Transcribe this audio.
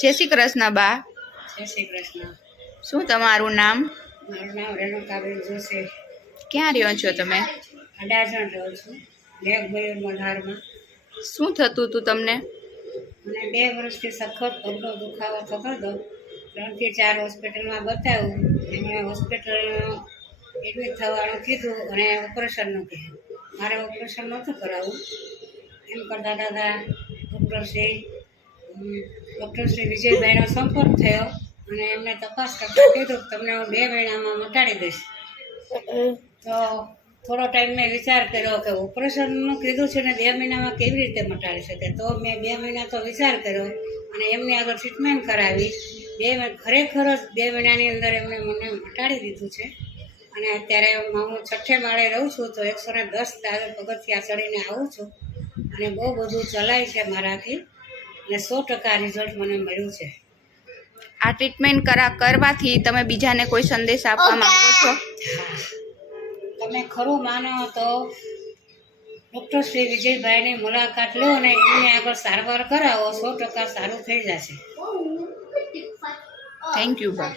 જય શ્રી કૃષ્ણ બા. જય શ્રી કૃષ્ણ. શું તમારું નામ? મારું નામ રેણુકાબેન જોશી. ક્યાં રહ્યો છો તમે? અડાજણ રહું છું, મેઘમયુર મધારમાં. શું થતું હતું તમને? મને 2 વર્ષથી સખત પગનો દુખાવો થતો હતો. 3 થી 4 હોસ્પિટલમાં બતાવ્યું. એમણે હોસ્પિટલ એડમિટ થવાનું કીધું અને ઓપરેશનનું કીધું. મારે ઓપરેશન નહોતું કરાવવું. એમ કરતાં દાદા ડૉક્ટર શ્રી વિજયભાઈનો સંપર્ક થયો અને એમને તપાસ કરતાં કીધું કે તમને હું 2 મહિનામાં મટાડી દઈશ. તો થોડો ટાઈમ મેં વિચાર કર્યો કે ઓપરેશનનું કીધું છે ને 2 મહિનામાં કેવી રીતે મટાડી શકે. તો મેં 2 મહિના તો વિચાર કર્યો અને એમની આગળ ટ્રીટમેન્ટ કરાવી. ખરેખર જ 2 મહિનાની અંદર એમણે મને મટાડી દીધું છે. અને અત્યારે હું 6ઠે માળે રહું છું તો 110 પગથિયાં ચડીને આવું છું અને બહુ બધું ચલાય છે મારાથી અને 100% રિઝલ્ટ મને મળ્યું છે. આ ટ્રીટમેન્ટ કરવાથી તમે બીજાને કોઈ સંદેશ આપવા માંગો છો? તમે ખરું માનો તો ડૉક્ટર શ્રી વિજયભાઈની મુલાકાત લો અને એમની આગળ સારવાર કરાવો, 100% સારું થઈ જશે. થેન્ક યુ બા.